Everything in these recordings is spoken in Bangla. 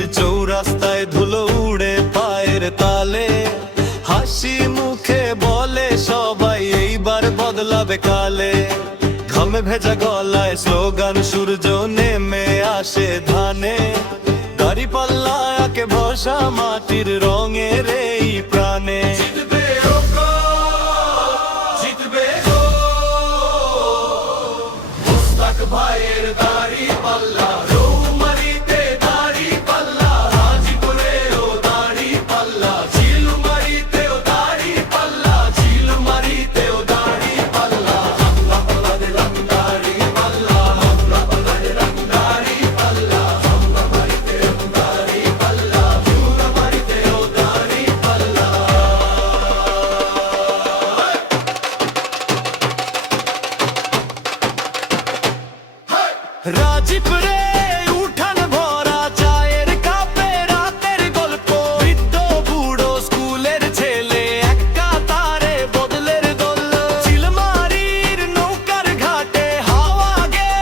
রাজনীতির চৌরাস্তায় ধুলো উড়ে পায়ের তালে, হাসি মুখে বলে সবাই এইবার বদলাবে কালে। ঘামে ভেজা গলায় স্লোগান, সূর্য নেমে আসে ধানে, দাঁড়িপাল্লা আঁকে বসা মাটির রঙের এই প্রাণে। ভাইয়ের দাড়ি পাল্লা, রৌমারিতে দাড়ি পাল্লা, রাজীপুরেও দাড়ি পাল্লা, ঝিলমারিতেও দাড়ি পাল্লা, ঝিলমারিতেও দাড়ি পাল্লা। আমরা পাল্লা দিলাম দাড়ি পাল্লা, আমরা পাল্লা দিলাম দাড়ি পাল্লা, আমরা মারিতেও দাড়ি পাল্লা, ঝিলমারিতেও দাড়ি পাল্লা। রাজীপুরে উঠান ভরা চায়ের কাপে রাতের গল্প, বৃদ্ধ বুড়ো স্কুলের ছেলে এক কাতারে বদলের দল। চিলমারির নৌকার ঘাটে হাওয়া গে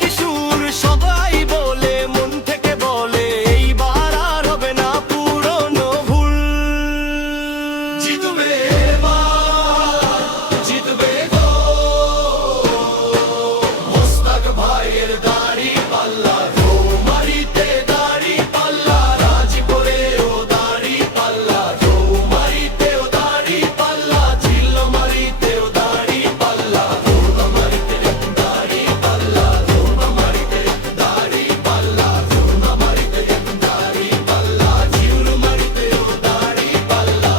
কিশোর, সবাই বলে মন থেকে বলে এইবার আর হবে না পুরনো ভুল। জিতবে জিতবে গো মোস্তাক ভাইয়ের দাড়ি পাল্লা, রৌমারিতে দাড়ি পাল্লা, রাজীপুরেও দাড়ি পাল্লা, রৌমারিতেও দাড়ি পাল্লা, ঝিলমারিতেও দাড়ি পাল্লা, রৌমারিতে দাড়ি পাল্লা, রৌমারিতে দাড়ি পাল্লা, রৌমারিতে দাড়ি পাল্লা, ঝিলমারিতেও দাড়ি পাল্লা।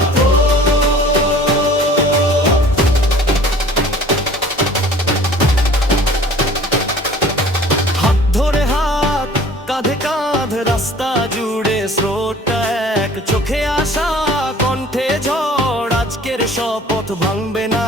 হাত ধরে হাত, কাঁধে কাঁধ, রাস্তা জুড়ে স্রোতটা এক, চোখে আসা কণ্ঠে ঝড়, আজকের শপথ ভাঙবে না।